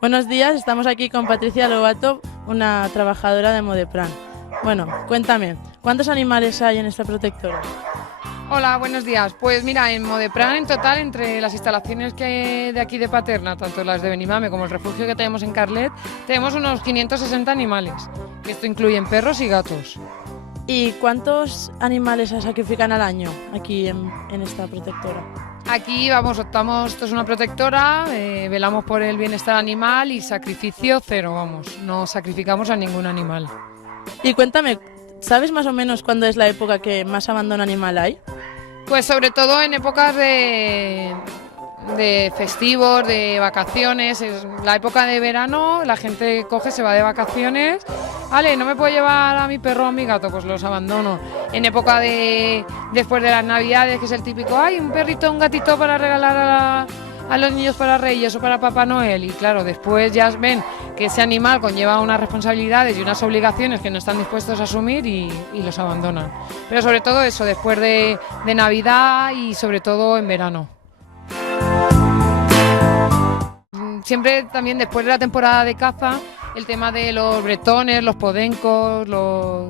Buenos días, estamos aquí con Patricia Lobato, una trabajadora de Modeplan. Bueno, cuéntame, ¿cuántos animales hay en esta protectora? Hola, buenos días. Pues mira, en Modeplan en total, entre las instalaciones que de aquí de Paterna, tanto las de Benimame como el refugio que tenemos en Carlet, tenemos unos 560 animales. Esto incluye perros y gatos. ¿Y cuántos animales se sacrifican al año aquí en esta protectora? Aquí optamos, esto es una protectora, velamos por el bienestar animal y sacrificio cero, no sacrificamos a ningún animal. Y cuéntame, ¿sabes más o menos cuándo es la época que más abandono animal hay? Pues sobre todo en épocas de festivos, de vacaciones, es la época de verano, la gente se va de vacaciones, vale, no me puedo llevar a mi perro o a mi gato, pues los abandono. En época después de las navidades, que es el típico, hay un perrito, un gatito para regalar a los niños para Reyes o para Papá Noel, y claro, después ya ven que ese animal conlleva unas responsabilidades y unas obligaciones que no están dispuestos a asumir y los abandonan. Pero sobre todo eso, después de Navidad y sobre todo en verano. Siempre también después de la temporada de caza, el tema de los bretones, los podencos, los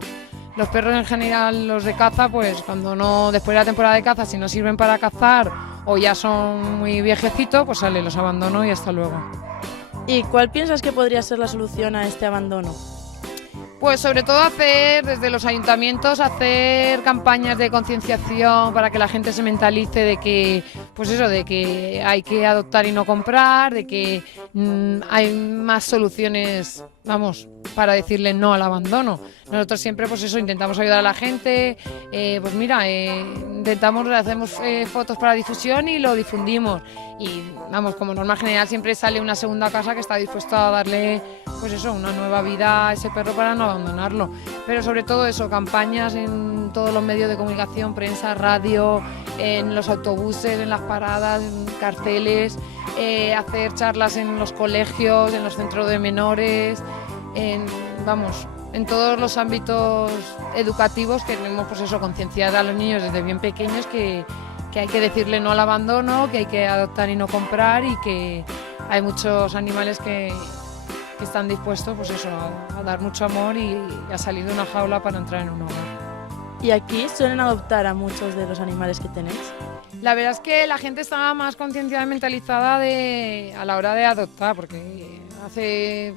perros en general, los de caza, pues cuando no, después de la temporada de caza, si no sirven para cazar o ya son muy viejecitos, pues los abandono y hasta luego. ¿Y cuál piensas que podría ser la solución a este abandono? Pues sobre todo desde los ayuntamientos, hacer campañas de concienciación para que la gente se mentalice de que, pues eso, de que hay que adoptar y no comprar, de que hay más soluciones, para decirle no al abandono. Nosotros siempre, pues eso, intentamos ayudar a la gente, pues mira, hacemos fotos para difusión y lo difundimos. Y como norma general siempre sale una segunda casa que está dispuesta a darle, pues eso, una nueva vida a ese perro para no abandonarlo. Pero sobre todo eso, campañas en todos los medios de comunicación, prensa, radio, en los autobuses, en las paradas, en carteles, hacer charlas en los colegios, en los centros de menores, en todos los ámbitos educativos queremos, pues eso, concienciar a los niños desde bien pequeños que hay que decirle no al abandono, que hay que adoptar y no comprar, y que hay muchos animales que están dispuestos, pues eso, a dar mucho amor y a salir de una jaula para entrar en un hogar. ¿Y aquí suelen adoptar a muchos de los animales que tenéis? La verdad es que la gente está más concienciada y mentalizada a la hora de adoptar, porque hace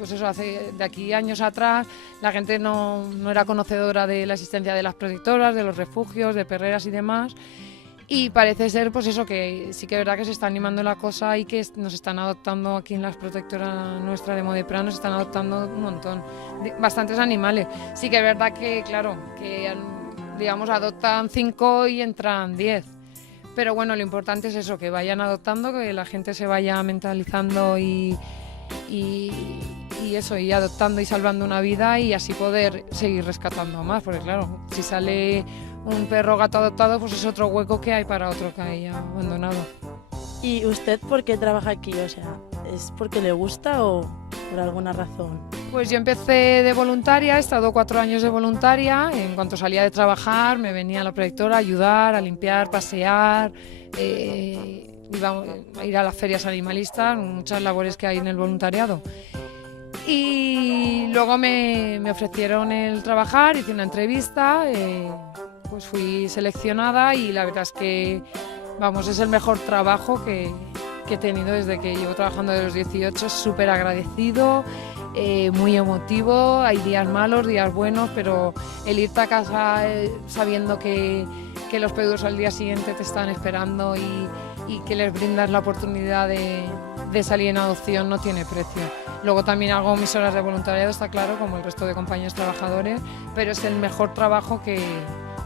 de aquí años atrás la gente no era conocedora de la existencia de las protectoras, de los refugios, de perreras y demás. Y parece ser, pues eso, que sí que es verdad que se está animando la cosa y que nos están adoptando aquí en las protectoras nuestras de Modeplan, nos están adoptando un montón, bastantes animales. Sí que es verdad que, claro, que digamos adoptan 5 y entran 10. Pero bueno, lo importante es eso, que vayan adoptando, que la gente se vaya mentalizando y adoptando y salvando una vida, y así poder seguir rescatando más, porque claro, si sale un perro o gato adoptado, pues es otro hueco que hay para otro que haya abandonado. ¿Y usted por qué trabaja aquí? O sea, ¿es porque le gusta o por alguna razón? Pues yo empecé de voluntaria, he estado 4 años de voluntaria. En cuanto salía de trabajar me venía a la protectora a ayudar, a limpiar, pasear, iba a ir a las ferias animalistas, muchas labores que hay en el voluntariado. Y luego me ofrecieron el trabajar, hice una entrevista, pues fui seleccionada y la verdad es que es el mejor trabajo que he tenido desde que llevo trabajando de los 18, súper agradecido, muy emotivo, hay días malos, días buenos, pero el irte a casa sabiendo que los pedidos al día siguiente te están esperando y que les brindas la oportunidad de salir en adopción no tiene precio. Luego también hago mis horas de voluntariado, está claro, como el resto de compañeros trabajadores, pero es el mejor trabajo que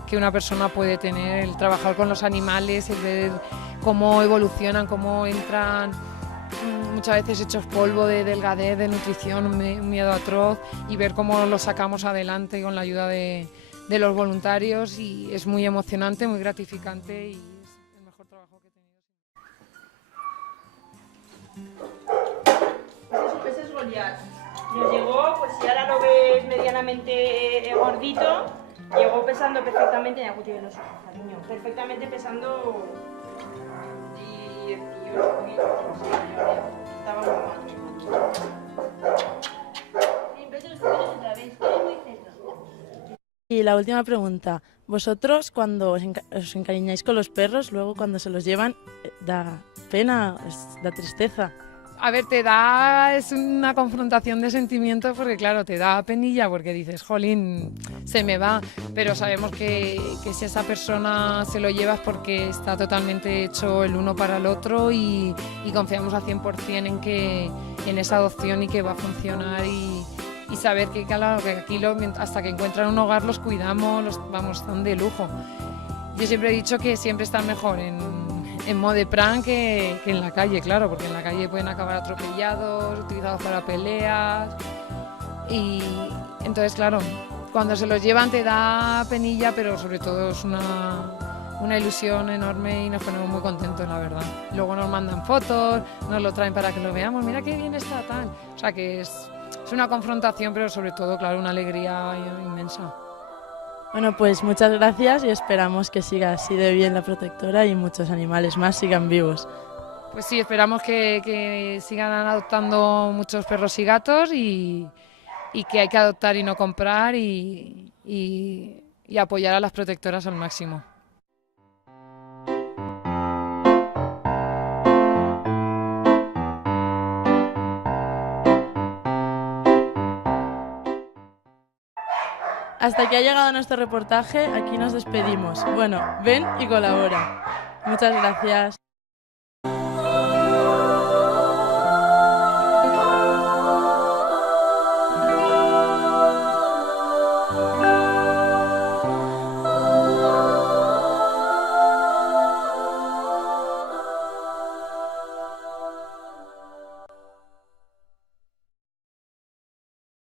que una persona puede tener, el trabajar con los animales, el ver cómo evolucionan, cómo entran muchas veces hechos polvo de delgadez, de nutrición, un miedo atroz, y ver cómo los sacamos adelante con la ayuda de los voluntarios, y es muy emocionante, muy gratificante y es el mejor trabajo que he tenido. Ese es Goliat. Nos llegó, pues si ahora lo ves medianamente gordito, llegó pesando perfectamente, ya tiene los ojos, cariño, perfectamente pesando 18 kilos, no sé, yo creo. Estaba muy mal. Y la última pregunta, vosotros cuando os encariñáis con los perros, luego cuando se los llevan, da pena, da tristeza. A ver, es una confrontación de sentimientos porque claro, te da penilla porque dices, jolín, se me va, pero sabemos que si esa persona se lo lleva es porque está totalmente hecho el uno para el otro y confiamos al 100% en esa adopción y que va a funcionar y saber que, claro, que aquí hasta que encuentran un hogar los cuidamos, están de lujo. Yo siempre he dicho que siempre están mejor en Modepran que en la calle, claro, porque en la calle pueden acabar atropellados, utilizados para peleas y entonces, claro, cuando se los llevan te da penilla, pero sobre todo es una ilusión enorme y nos ponemos muy contentos, la verdad. Luego nos mandan fotos, nos lo traen para que lo veamos, mira qué bien está tal. O sea que es una confrontación, pero sobre todo, claro, una alegría inmensa. Bueno, pues muchas gracias y esperamos que siga así de bien la protectora y muchos animales más sigan vivos. Pues sí, esperamos que sigan adoptando muchos perros y gatos y que hay que adoptar y no comprar y apoyar a las protectoras al máximo. Hasta aquí ha llegado nuestro reportaje, aquí nos despedimos. Bueno, ven y colabora. Muchas gracias.